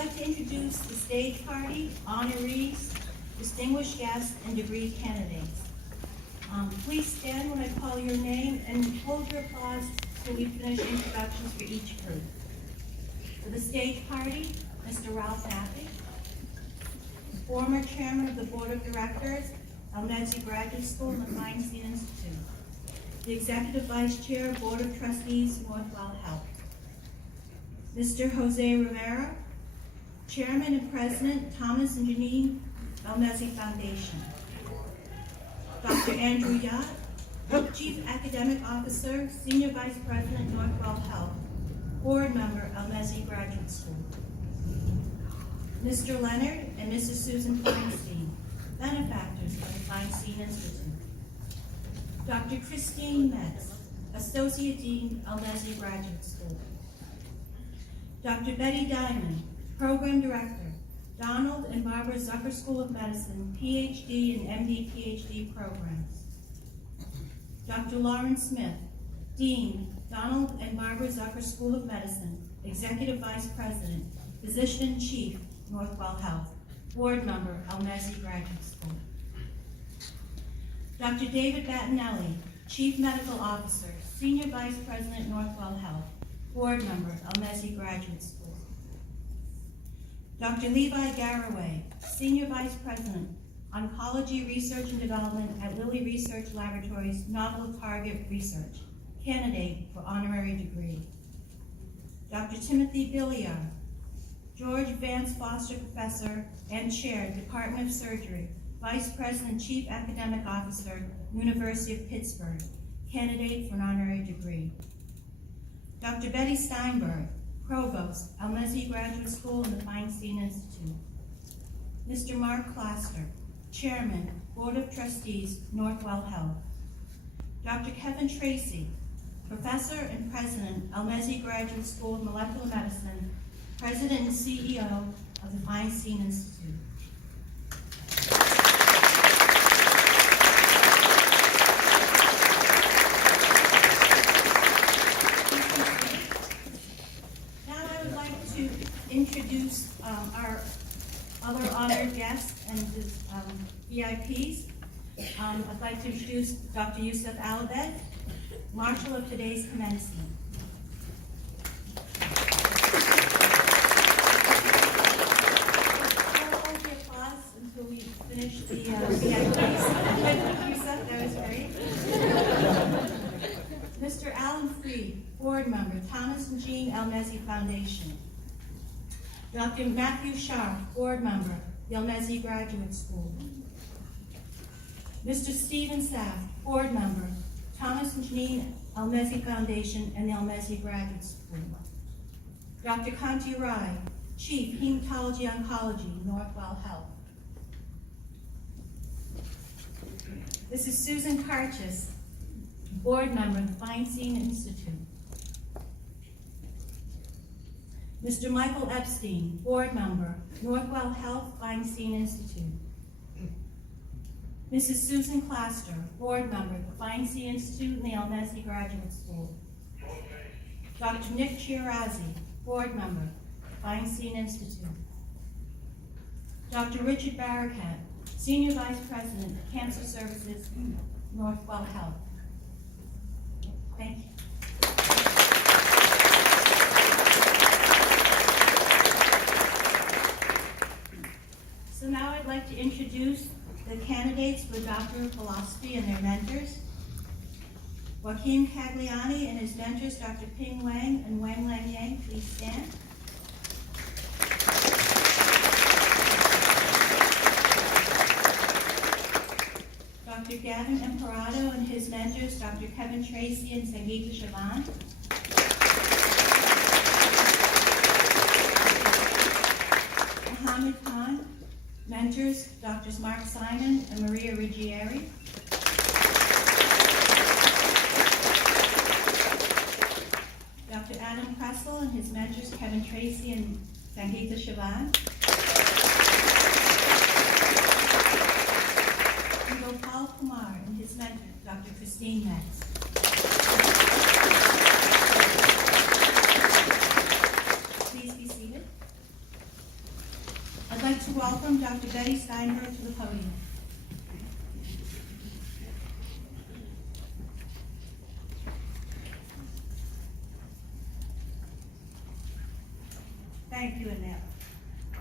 like to introduce the stage party, honorees, distinguished guests, and degree candidates. Please stand when I call your name and hold your applause till we finish introductions for each group. For the stage party, Mr. Ralph Maffey, former chairman of the Board of Directors, Elmezzi Graduate School and the Feinstein Institute. The Executive Vice Chair, Board of Trustees, Northwell Health. Mr. Jose Rivera, Chairman and President, Thomas and Janine Elmezzi Foundation. Dr. Andrew Yott, Chief Academic Officer, Senior Vice President, Northwell Health. Board Member, Elmezzi Graduate School. Mr. Leonard and Mrs. Susan Feinstein, benefactors of the Feinstein Institute. Dr. Christine Metz, Associate Dean, Elmezzi Graduate School. Dr. Betty Diamond, Program Director, Donald and Barbara Zucker School of Medicine, PhD and MD PhD programs. Dr. Lauren Smith, Dean, Donald and Barbara Zucker School of Medicine, Executive Vice President, Physician-in-Chief, Northwell Health. Board Member, Elmezzi Graduate School. Dr. David Battinelli, Chief Medical Officer, Senior Vice President, Northwell Health. Board Member, Elmezzi Graduate School. Dr. Levi Garraway, Senior Vice President, Oncology Research and Development at Lilly Research Laboratories Novel Target Research, candidate for honorary degree. Dr. Timothy Biliar, George Vance Foster Professor and Chair, Department of Surgery, Vice President, Chief Academic Officer, University of Pittsburgh, candidate for an honorary degree. Dr. Betty Steinberg, Provost, Elmezzi Graduate School and the Feinstein Institute. Mr. Mark Klaster, Chairman, Board of Trustees, Northwell Health. Dr. Kevin Tracy, Professor and President, Elmezzi Graduate School of Molecular Medicine, President and CEO of the Feinstein Institute. Now I would like to introduce our other honored guests and VIPs. I'd like to introduce Dr. Yusuf Alabed, Marshal of today's commencement. Hold your applause until we finish the VIPs. Yusuf, that was great. Mr. Alan Freed, Board Member, Thomas and Jean Elmezzi Foundation. Dr. Matthew Sharp, Board Member, the Elmezzi Graduate School. Mr. Stephen Saff, Board Member, Thomas and Janine Elmezzi Foundation and the Elmezzi Graduate School. Dr. Kanti Rai, Chief Hematology Oncology, Northwell Health. This is Susan Karchis, Board Member, the Feinstein Institute. Mr. Michael Epstein, Board Member, Northwell Health, Feinstein Institute. Mrs. Susan Klaster, Board Member, the Feinstein Institute and the Elmezzi Graduate School. Dr. Nick Chiarazzi, Board Member, Feinstein Institute. Dr. Richard Barakat, Senior Vice President, Cancer Services, Northwell Health. Thank you. So now I'd like to introduce the candidates for Doctor of Philosophy and their mentors. Joaquin Cagliani and his mentors, Dr. Ping Wang and Wang Lang Yang, please stand. Dr. Gavin Imperato and his mentors, Dr. Kevin Tracy and Sangeeta Sivan. Mohammed Khan, mentors, Drs. Mark Simon and Maria Ruggieri. Dr. Adam Kressel and his mentors, Kevin Tracy and Sangeeta Sivan. And Gopal Kumar and his mentor, Dr. Christine Metz. Please be seated. I'd like to welcome Dr. Betty Steinberg to the podium. Thank you, Annette.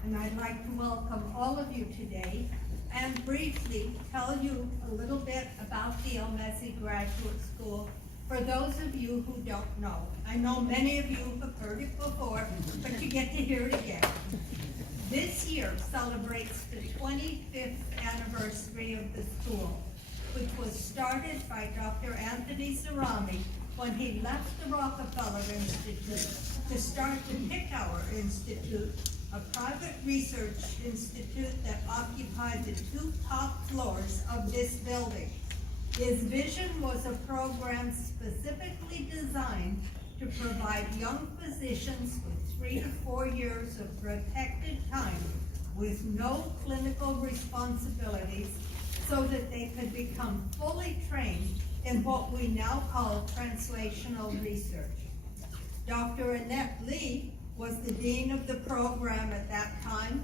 And I'd like to welcome all of you today and briefly tell you a little bit about the Elmezzi Graduate School for those of you who don't know. I know many of you have heard it before, but you get to hear it again. This year celebrates the 25th anniversary of the school, which was started by Dr. Anthony Cerami when he left the Rockefeller Institute to start the Pickauer Institute, a private research institute that occupied the 2 top floors of this building. His vision was a program specifically designed to provide young physicians with 3 to 4 years of protected time with no clinical responsibilities so that they could become fully trained in what we now call translational research. Dr. Annette Lee was the dean of the program at that time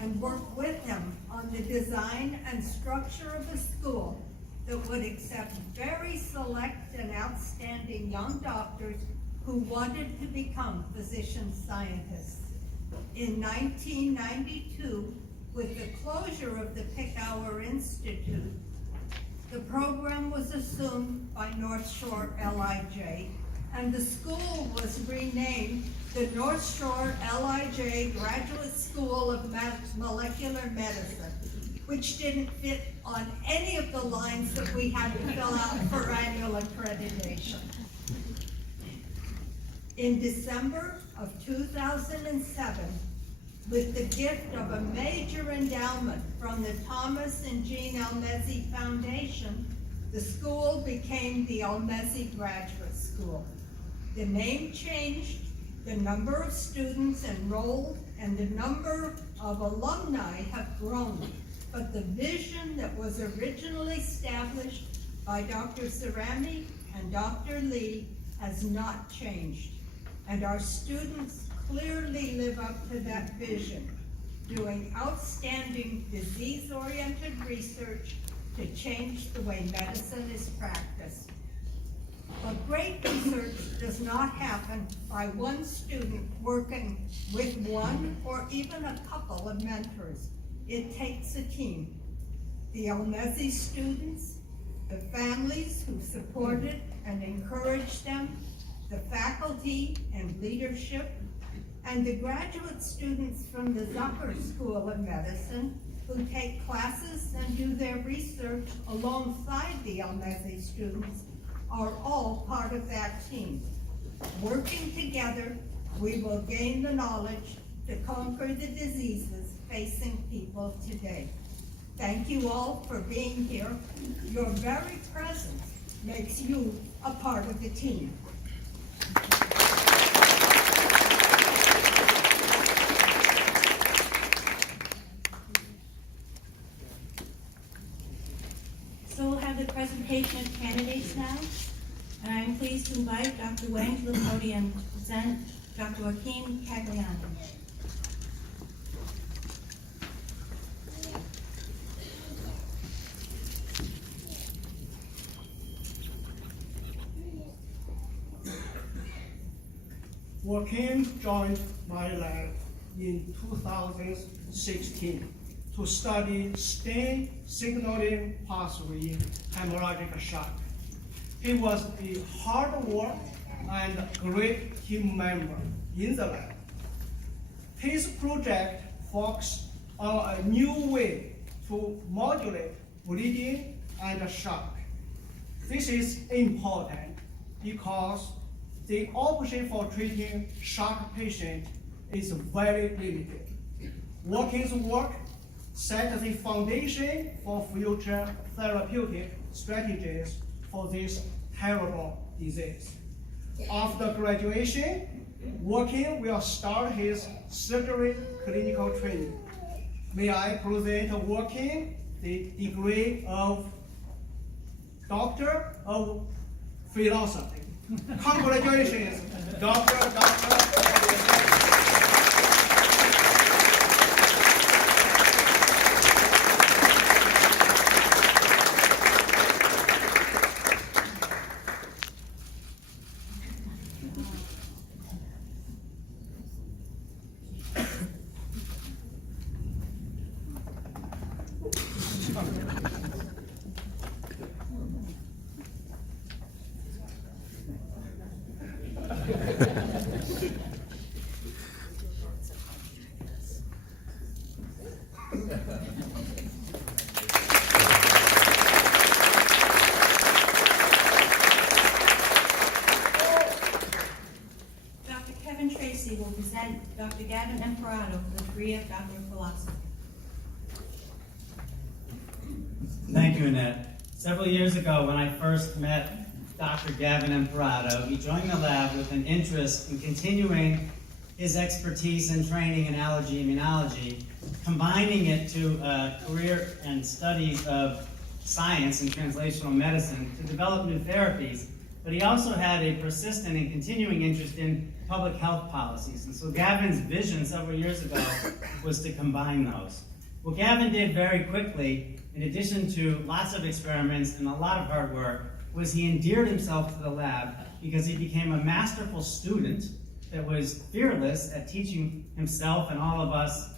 and worked with him on the design and structure of a school that would accept very select and outstanding young doctors who wanted to become physician scientists. In 1992, with the closure of the Pickauer Institute, the program was assumed by North Shore LIJ, and the school was renamed the North Shore LIJ Graduate School of Molecular Medicine, which didn't fit on any of the lines that we had to fill out for annual accreditation. In December of 2007, with the gift of a major endowment from the Thomas and Jean Elmezzi Foundation, the school became the Elmezzi Graduate School. The name changed, the number of students enrolled, and the number of alumni have grown. But the vision that was originally established by Dr. Cerami and Dr. Lee has not changed. And our students clearly live up to that vision, doing outstanding disease-oriented research to change the way medicine is practiced. But great research does not happen by one student working with one or even a couple of mentors. It takes a team. The Elmezzi students, the families who supported and encouraged them, the faculty and leadership, and the graduate students from the Zucker School of Medicine who take classes and do their research alongside the Elmezzi students are all part of that team. Working together, we will gain the knowledge to conquer the diseases facing people today. Thank you all for being here. Your very presence makes you a part of the team. So we'll have the presentation of candidates now, and I'm pleased to invite Dr. Wang to the podium to present Dr. Joaquin Cagliani. Joaquin joined my lab in 2016 to study stain signaling pathway in hemorrhagic shock. He was a hard work and great team member in the lab. His project focused on a new way to modulate bleeding and shock. This is important because the option for treating shock patients is very limited. Joaquin's work set the foundation for future therapeutic strategies for this terrible disease. After graduation, Joaquin will start his surgery clinical training. May I present Joaquin the degree of Doctor of Philosophy. Congratulations, Doctor. Dr. Kevin Tracy will present Dr. Gavin Imparato for the degree of Doctor of Philosophy. Thank you, Annette. Several years ago, when I first met Dr. Gavin Imparato, he joined the lab with an interest in continuing his expertise and training in allergy immunology, combining it to a career and studies of science and translational medicine to develop new therapies. But he also had a persistent and continuing interest in public health policies. And so Gavin's vision several years ago was to combine those. What Gavin did very quickly, in addition to lots of experiments and a lot of hard work, was he endeared himself to the lab because he became a masterful student that was fearless at teaching himself and all of us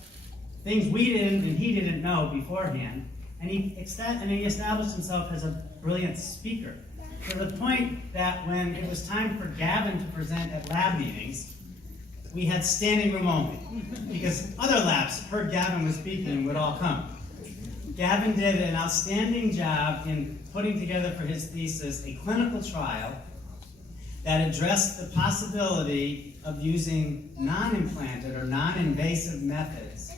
things we didn't and he didn't know beforehand. And he established himself as a brilliant speaker, to the point that when it was time for Gavin to present at lab meetings, we had standing room only, because other labs heard Gavin was speaking and would all come. Gavin did an outstanding job in putting together for his thesis a clinical trial that addressed the possibility of using non-implanted or non-invasive methods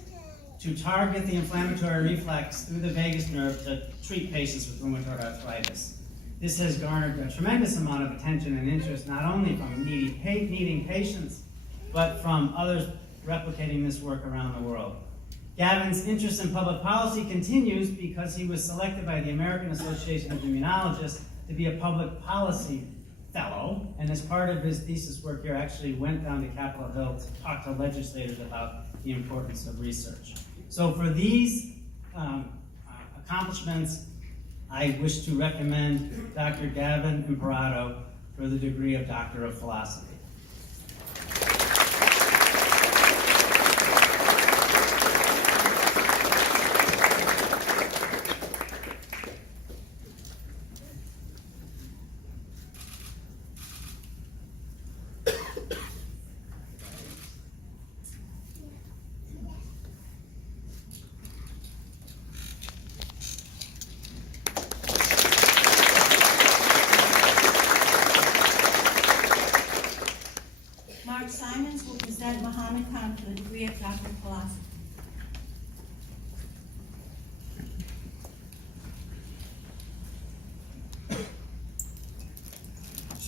to target the inflammatory reflex through the vagus nerve to treat patients with rheumatoid arthritis. This has garnered a tremendous amount of attention and interest, not only from needing patients, but from others replicating this work around the world. Gavin's interest in public policy continues because he was selected by the American Association of Immunologists to be a public policy fellow, and as part of his thesis work here, actually went down to Capitol Hill to talk to legislators about the importance of research. So for these accomplishments, I wish to recommend Dr. Gavin Imparato for the degree of Doctor of Philosophy.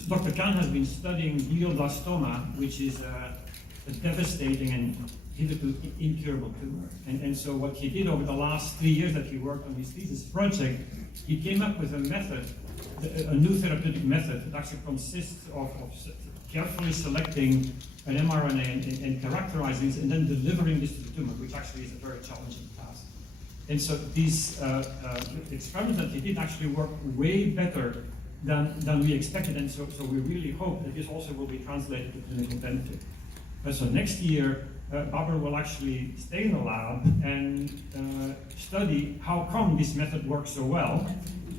Dr. Khan has been studying glioblastoma, which is a devastating and hitherto incurable tumor. And so what he did over the last 3 years that he worked on his thesis project, he came up with a method, a new therapeutic method that actually consists of carefully selecting an mRNA and characterizing it and then delivering this to the tumor, which actually is a very challenging task. And so these experiments that he did actually worked way better than we expected, and so we really hope that this also will be translated to clinical benefit. So next year, Barbara will actually stay in the lab and study how come this method works so well.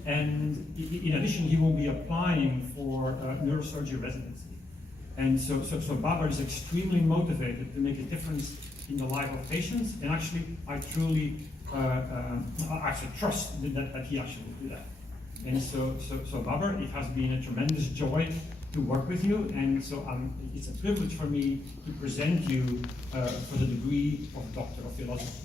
And in addition, he will be applying for neurosurgery residency. And so Barbara is extremely motivated to make a difference in the life of patients, and actually, I truly actually trust that he actually will do that. And so Barbara, it has been a tremendous joy to work with you, and so it's a privilege for me to present you for the degree of Doctor of Philosophy.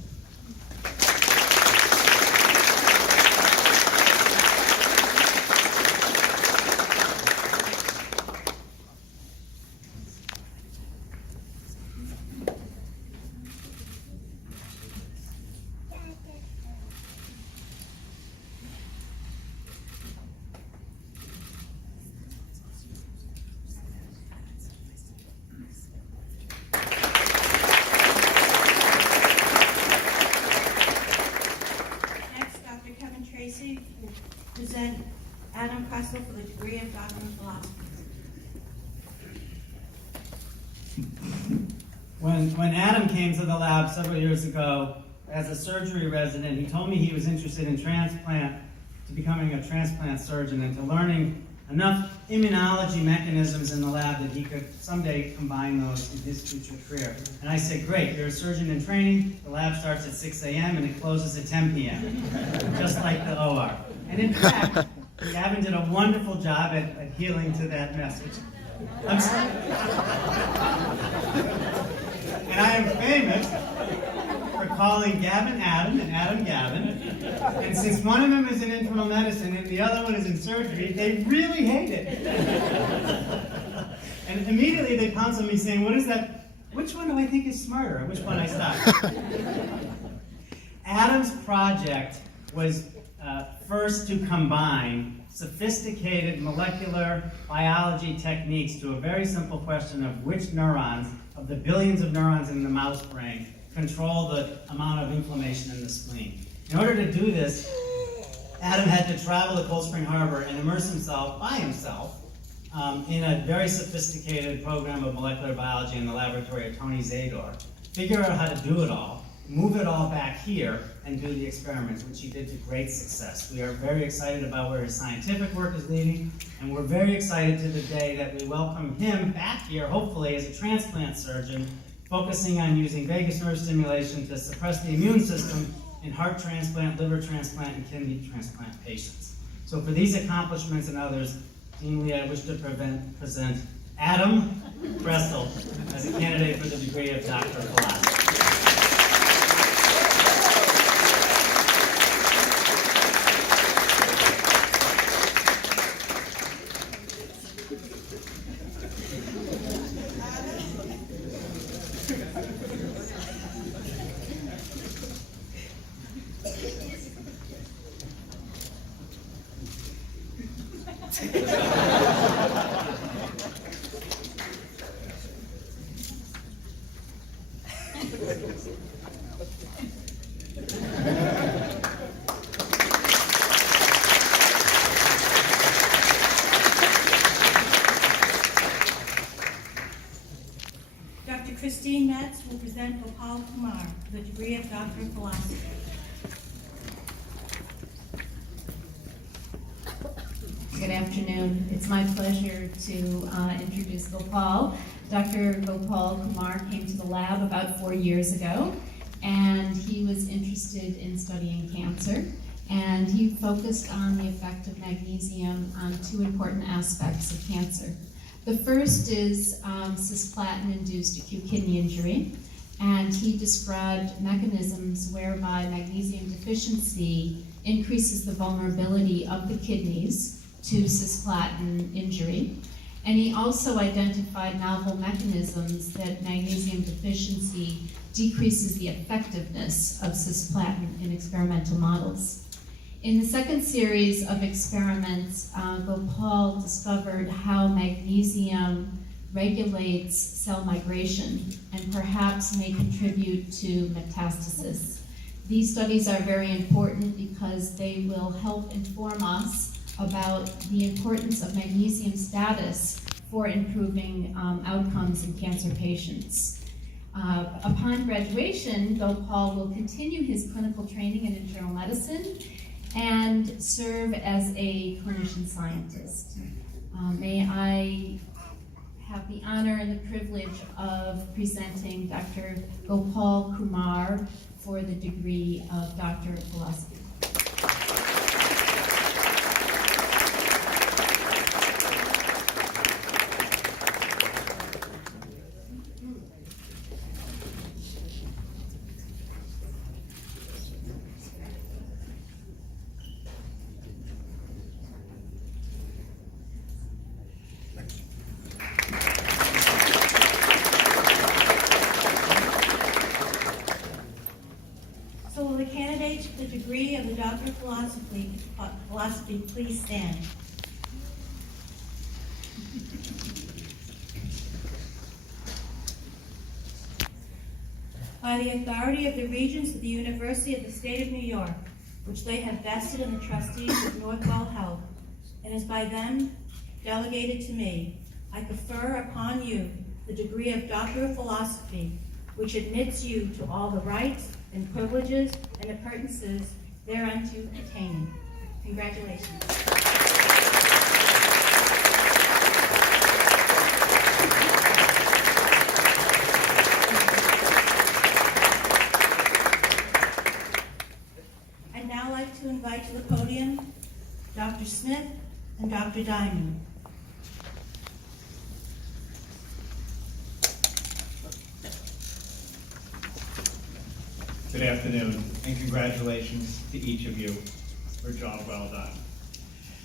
For the degree of Doctor of Philosophy. When Adam came to the lab several years ago as a surgery resident, he told me he was interested in transplant, to becoming a transplant surgeon and to learning enough immunology mechanisms in the lab that he could someday combine those in his future career. And I said, great, you're a surgeon in training, the lab starts at 6 a.m. and it closes at 10 p.m., just like the OR. And in fact, Gavin did a wonderful job at healing to that message. I'm sorry. And I am famous for calling Gavin Adam and Adam Gavin. And since one of them is in internal medicine and the other one is in surgery, they really hate it. And immediately they pounce on me saying, what is that? Which one do I think is smarter? Which one I stop? Adam's project was first to combine sophisticated molecular biology techniques to a very simple question of which neurons, of the billions of neurons in the mouse brain, control the amount of inflammation in the spleen. In order to do this, Adam had to travel to Cold Spring Harbor and immerse himself by himself in a very sophisticated program of molecular biology in the laboratory of Tony Zador, figure out how to do it all, move it all back here, and do the experiments, which he did to great success. We are very excited about where his scientific work is leading, and we're very excited to the day that we welcome him back here, hopefully as a transplant surgeon, focusing on using vagus nerve stimulation to suppress the immune system in heart transplant, liver transplant, and kidney transplant patients. So for these accomplishments and others, Dean Lee, I wish to present Adam Bressel as a candidate for the degree of Doctor of Philosophy. Will present Gopal Kumar, the degree of Doctor of Philosophy. Good afternoon. It's my pleasure to introduce Gopal. Dr. Gopal Kumar came to the lab about 4 years ago, and he was interested in studying cancer. And he focused on the effect of magnesium on two important aspects of cancer. The first is cisplatin-induced acute kidney injury, and he described mechanisms whereby magnesium deficiency increases the vulnerability of the kidneys to cisplatin injury. And he also identified novel mechanisms that magnesium deficiency decreases the effectiveness of cisplatin in experimental models. In the second series of experiments, Gopal discovered how magnesium regulates cell migration and perhaps may contribute to metastasis. These studies are very important because they will help inform us about the importance of magnesium status for improving outcomes in cancer patients. Upon graduation, Gopal will continue his clinical training in internal medicine and serve as a clinician scientist. May I have the honor and the privilege of presenting Dr. Gopal Kumar for the degree of Doctor of Philosophy. So will the candidates for the degree of the Doctor of Philosophy please stand? By the authority of the Regents of the University of the State of New York, which they have vested in the trustees of Northwell Health, and is by them delegated to me, I confer upon you the degree of Doctor of Philosophy, which admits you to all the rights and privileges and appurtenances thereunto attaining. Congratulations. Dr. Smith, and Dr. Diamond. Good afternoon, and congratulations to each of you for a job well done.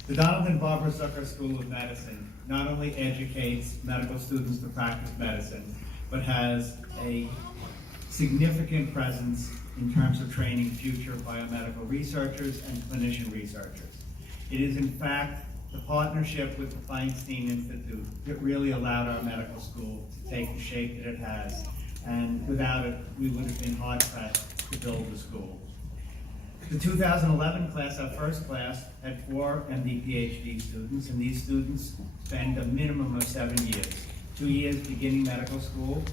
The Donald and Barbara Zucker School of Medicine not only educates medical students to practice medicine, but has a significant presence in terms of training future biomedical researchers and clinician researchers. It is in fact the partnership with the Feinstein Institute that really allowed our medical school to take the shape that it has, and without it, we would have been hard-pressed to build the school. The 2011 class, our first class, had 4 MD PhD students, and these students spend a minimum of 7 years. 2 years beginning medical school,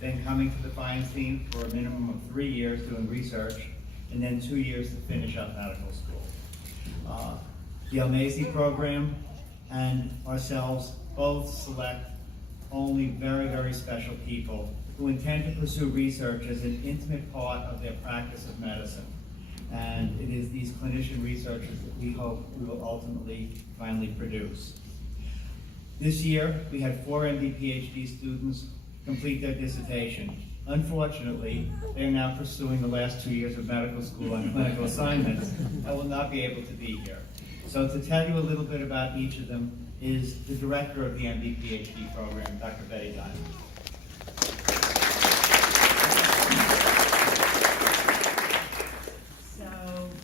then coming to the Feinstein for a minimum of 3 years doing research, and then 2 years to finish up medical school. The Elmezzi program and ourselves both select only very, very special people who intend to pursue research as an intimate part of their practice of medicine. And it is these clinician researchers that we hope we will ultimately finally produce. This year, we had 4 MD PhD students complete their dissertation. Unfortunately, they are now pursuing the last 2 years of medical school on clinical assignments and will not be able to be here. So to tell you a little bit about each of them is the director of the MD PhD program, Dr. Betty Diamond.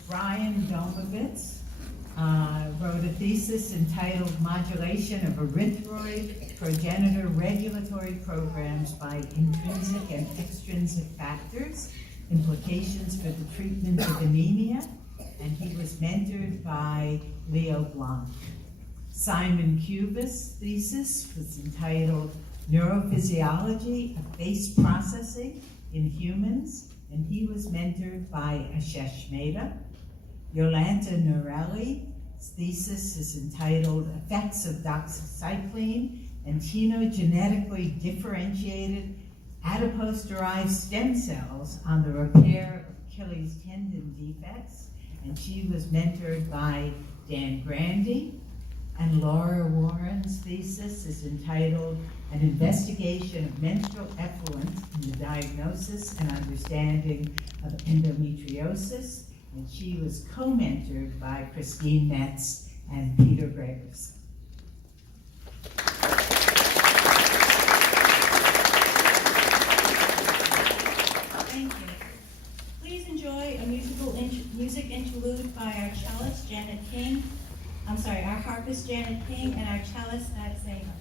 Brian Domovitz wrote a thesis entitled Modulation of Erythroid Progenitor Regulatory Programs by Intrinsic and Extrinsic Factors, Implications for the Treatment of Anemia, and he was mentored by Leo Blanc. Simon Cubis' thesis was entitled Neurophysiology of Base Processing in Humans, and he was mentored by Ashesh Mehta. Yolanta Norelli's thesis is entitled Effects of Doxycycline and Tenogenetically Differentiated Adipose-Derived Stem Cells on the Repair of Achilles Tendon Defects, and she was mentored by Dan Grandy. And Laura Warren's thesis is entitled An Investigation of Menstrual Effluent in the Diagnosis and Understanding of Endometriosis, and she was co-mentored by Christine Metz and Peter Graves. Thank you. Please enjoy a music interlude by our cellist, our harpist, Janet King, and our cellist, Nat Zamer.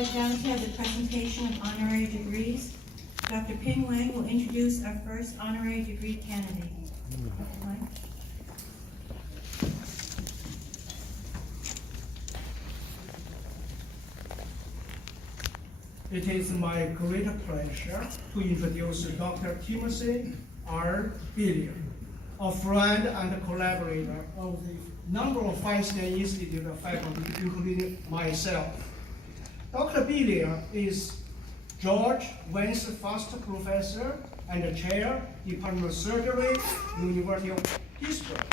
like now to have the presentation of honorary degrees. Dr. Ping Wang will introduce our first honorary degree candidate. Dr. Wang? It is my great pleasure to introduce Dr. Timothy R. Biliar, a friend and collaborator of the number of Feinstein Institute faculty, including myself. Dr. Biliar is George Wayne's first professor and chair, Department of Surgery, University of Pittsburgh,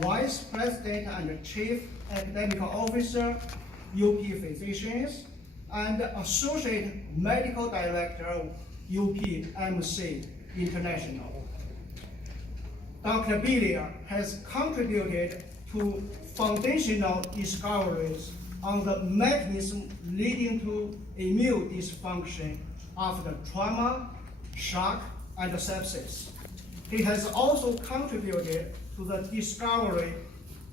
vice president and chief academic officer, UP Physicians, and associate medical director of UPMC International. Dr. Biliar has contributed to foundational discoveries on the mechanism leading to immune dysfunction after trauma, shock, and sepsis. He has also contributed to the discovery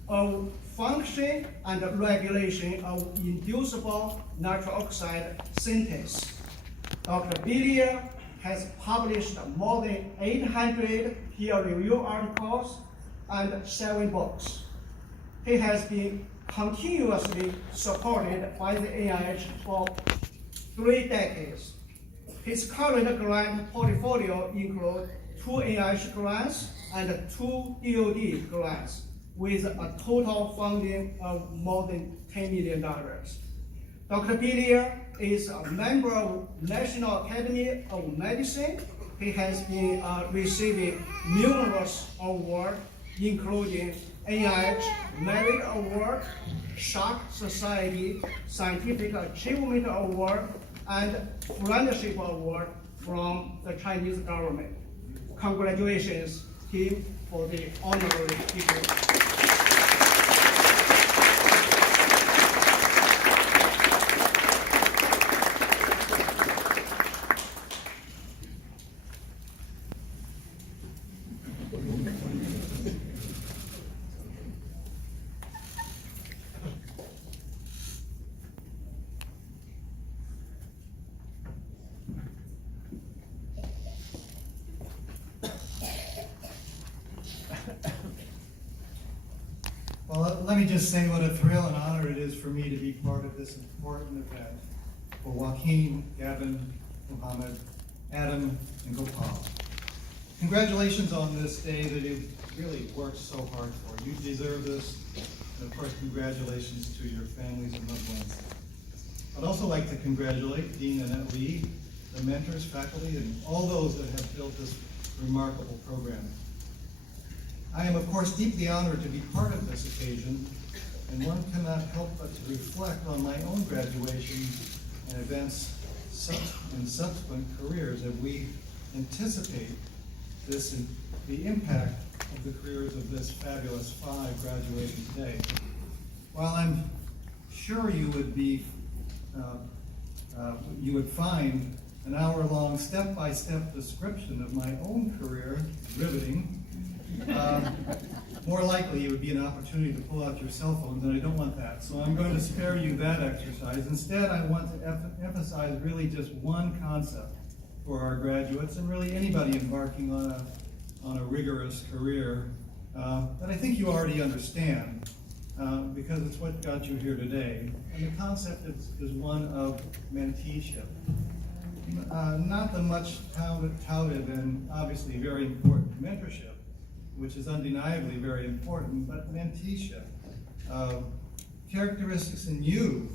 of function and regulation of inducible nitric oxide synthase. Dr. Biliar has published more than 800 peer-reviewed articles and 7 books. He has been continuously supported by the NIH for 3 decades. His current grant portfolio includes 2 NIH grants and 2 DoD grants, with a total funding of more than $10 million. Dr. Biliar is a member of National Academy of Medicine. He has been receiving numerous awards, including NIH Merit Award, Shock Society Scientific Achievement Award, and Friendship Award from the Chinese government. Congratulations, Tim, for the honorary degree. Well, let me just say what a thrill and honor it is for me to be part of this important event for Joaquin, Gavin, Muhammad, Adam, and Gopal. Congratulations on this day that you've really worked so hard for. You deserve this, and of course, congratulations to your families and loved ones. I'd also like to congratulate Dean Annette Lee, the mentors, faculty, and all those that have built this remarkable program. I am, of course, deeply honored to be part of this occasion, and one cannot help but to reflect on my own graduation and events in subsequent careers as we anticipate the impact of the careers of this fabulous 5 graduating today. While I'm sure you would find an hour-long step-by-step description of my own career riveting, more likely it would be an opportunity to pull out your cell phones, and I don't want that. So I'm going to spare you that exercise. Instead, I want to emphasize really just one concept for our graduates and really anybody embarking on a rigorous career that I think you already understand because it's what got you here today. And the concept is one of menteeship. Not the much touted and obviously very important mentorship, which is undeniably very important, but menteeship. Characteristics in you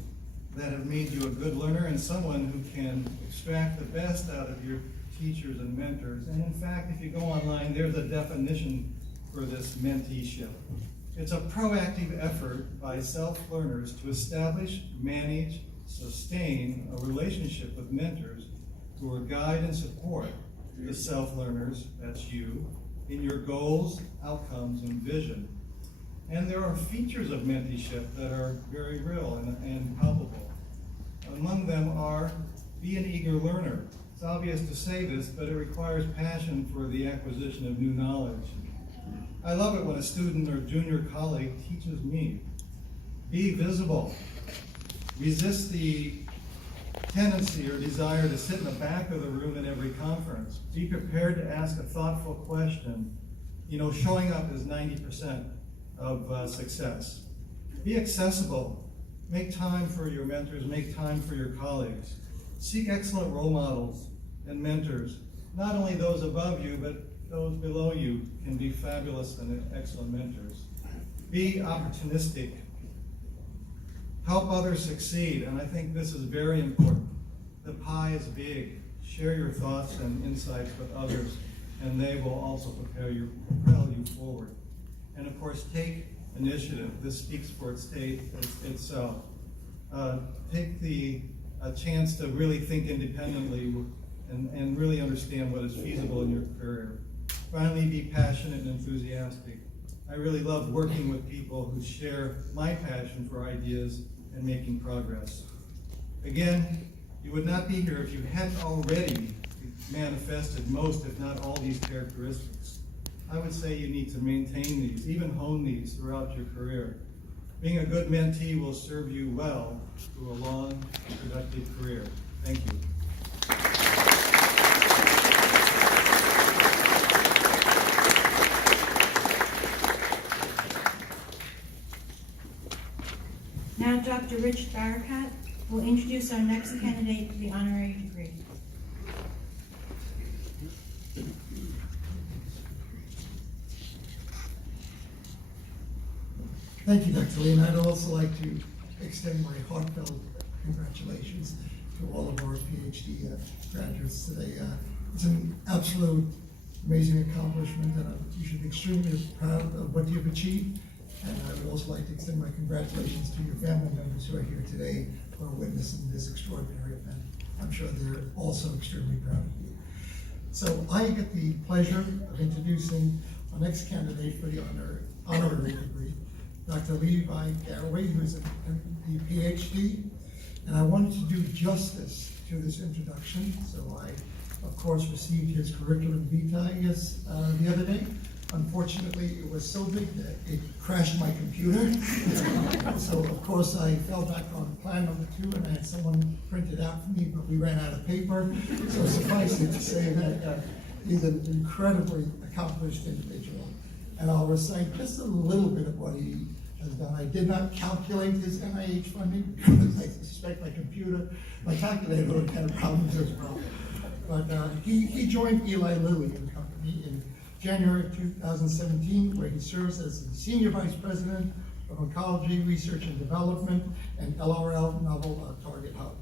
that have made you a good learner and someone who can extract the best out of your teachers and mentors. And in fact, if you go online, there's a definition for this menteeship. It's a proactive effort by self-learners to establish, manage, sustain a relationship with mentors who will guide and support the self-learners, that's you, in your goals, outcomes, and vision. And there are features of mentorship that are very real and palpable. Among them are, be an eager learner. It's obvious to say this, but it requires passion for the acquisition of new knowledge. I love it when a student or junior colleague teaches me. Be visible. Resist the tendency or desire to sit in the back of the room in every conference. Be prepared to ask a thoughtful question. You know, showing up is 90% of success. Be accessible. Make time for your mentors, make time for your colleagues. Seek excellent role models and mentors. Not only those above you, but those below you can be fabulous and excellent mentors. Be opportunistic. Help others succeed, and I think this is very important. The pie is big. Share your thoughts and insights with others, and they will also propel you forward. And of course, take initiative. This speaks for itself. Take the chance to really think independently and really understand what is feasible in your career. Finally, be passionate and enthusiastic. I really love working with people who share my passion for ideas and making progress. Again, you would not be here if you hadn't already manifested most, if not all, these characteristics. I would say you need to maintain these, even hone these throughout your career. Being a good mentee will serve you well through a long and productive career. Thank you. Now Dr. Rich Barakat will introduce our next candidate for the honorary degree. Thank you, Dr. Lee, and I'd also like to extend my heartfelt congratulations to all of our PhD graduates today. It's an absolute amazing accomplishment, and you should be extremely proud of what you've achieved. And I would also like to extend my congratulations to your family members who are here today who are witnessing this extraordinary event. I'm sure they're also extremely proud of you. So I get the pleasure of introducing our next candidate for the honorary degree, Dr. Levi Garraway, who is a PhD. And I wanted to do justice to this introduction, so I, of course, received his curriculum vitae the other day. Unfortunately, it was so big that it crashed my computer. So, of course, I fell back on plan number 2, and I had someone print it out for me, but we ran out of paper. So suffice it to say that he's an incredibly accomplished individual. And I'll recite just a little bit of what he has done. I did not calculate his NIH funding because I suspect my calculator would have problems as well. But he joined Eli Lilly and Company in January of 2017, where he serves as the Senior Vice President of Oncology Research and Development and LRL Novel Target Hub.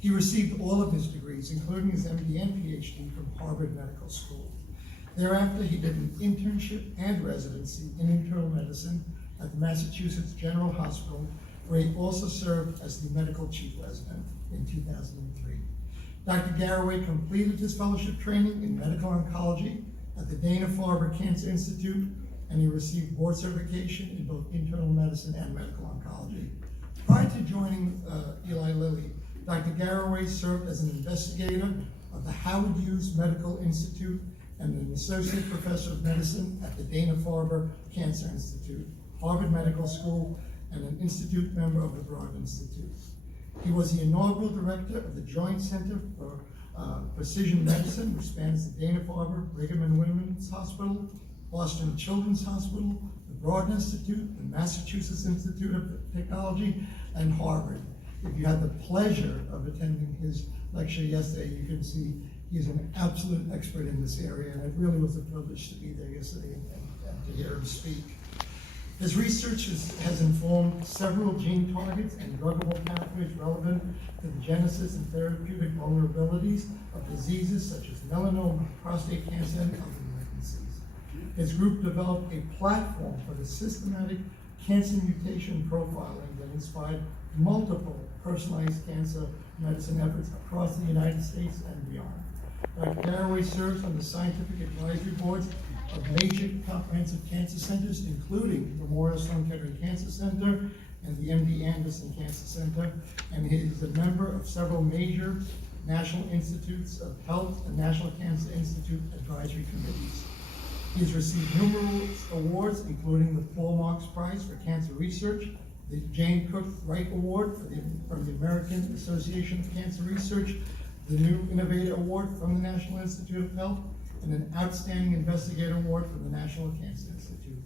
He received all of his degrees, including his MD and PhD from Harvard Medical School. Thereafter, he did an internship and residency in internal medicine at the Massachusetts General Hospital, where he also served as the medical chief resident in 2003. Dr. Garraway completed his fellowship training in medical oncology at the Dana-Farber Cancer Institute, and he received board certification in both internal medicine and medical oncology. Prior to joining Eli Lilly, Dr. Garraway served as an investigator of the Howard Hughes Medical Institute and an associate professor of medicine at the Dana-Farber Cancer Institute, Harvard Medical School, and an institute member of the Broad Institute. He was the inaugural director of the Joint Center for Precision Medicine, which spans the Dana-Farber, Brigham and Women's Hospital, Boston Children's Hospital, the Broad Institute, the Massachusetts Institute of Technology, and Harvard. If you had the pleasure of attending his lecture yesterday, you can see he's an absolute expert in this area, and it really was a privilege to be there yesterday and to hear him speak. His research has informed several gene targets and druggable pathways relevant to the genesis and therapeutic vulnerabilities of diseases such as melanoma, prostate cancer, and other malignancies. His group developed a platform for the systematic cancer mutation profiling that inspired multiple personalized cancer medicine efforts across the United States and beyond. Dr. Garraway serves on the scientific advisory boards of major comprehensive cancer centers, including Memorial Sloan Kettering Cancer Center and the MD Anderson Cancer Center, and he is a member of several major National Institutes of Health and National Cancer Institute advisory committees. He has received numerous awards, including the Paul Marks Prize for Cancer Research the Jane Cook Reich Award from the American Association of Cancer Research, the New Innovator Award from the National Institute of Health, and an Outstanding Investigator Award from the National Cancer Institute.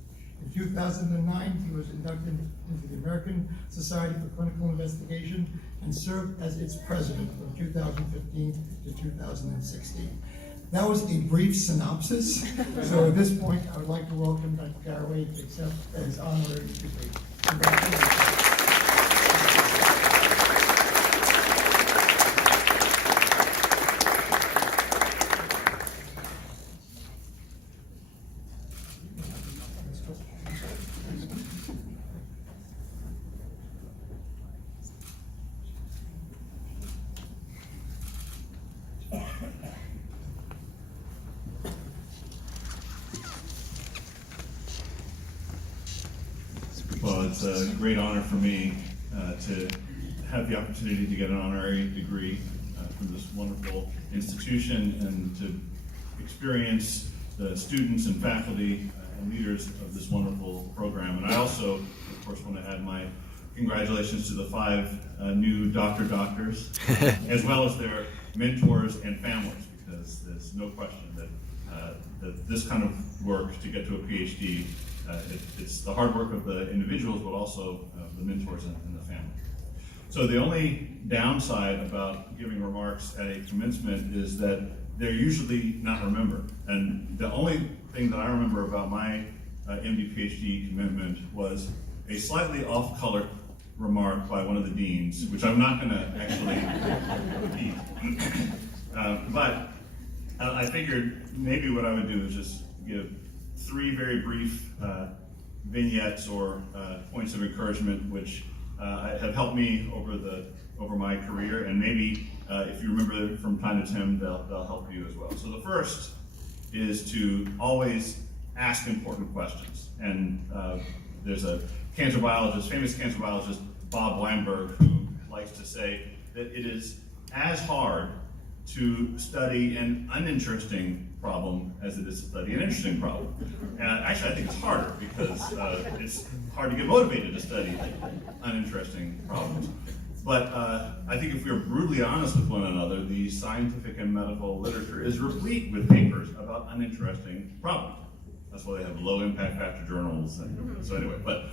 In 2009, he was inducted into the American Society for Clinical Investigation and served as its president from 2015 to 2016. That was a brief synopsis. So at this point, I would like to welcome Dr. Garraway to accept his honorary degree. Congratulations. Well, it's a great honor for me to have the opportunity to get an honorary degree from this wonderful institution and to experience the students and faculty and leaders of this wonderful program. And I also, of course, want to add my congratulations to the 5 new doctors, as well as their mentors and families, because there's no question that that this kind of work to get to a PhD, it's the hard work of the individuals, but also the mentors and the family. So the only downside about giving remarks at a commencement is that they're usually not remembered. And the only thing that I remember about my MD PhD commitment was a slightly off-color remark by one of the deans, which I'm not going to actually repeat. But I figured maybe what I would do is just give 3 very brief vignettes or points of encouragement, which have helped me over my career, and maybe if you remember from time to time, they'll help you as well. So the first is to always ask important questions. And there's a cancer biologist, famous cancer biologist, Bob Weinberg, who likes to say that it is as hard to study an uninteresting problem as it is to study an interesting problem. And actually, I think it's harder because it's hard to get motivated to study uninteresting problems. But I think if we're brutally honest with one another, the scientific and medical literature is replete with papers about uninteresting problems. That's why they have low impact factor journals. And so anyway, but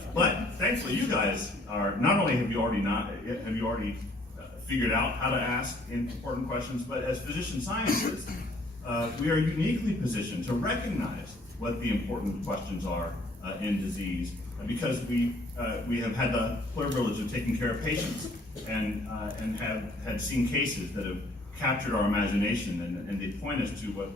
thankfully, you guys are not only have you already figured out how to ask important questions, but as physician scientists, we are uniquely positioned to recognize what the important questions are in disease, because we have had the privilege of taking care of patients and have seen cases that have captured our imagination, and they point us to what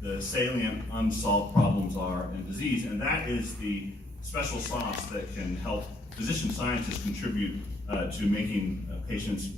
the salient unsolved problems are in disease, and that is the special sauce that can help physician scientists contribute to making patients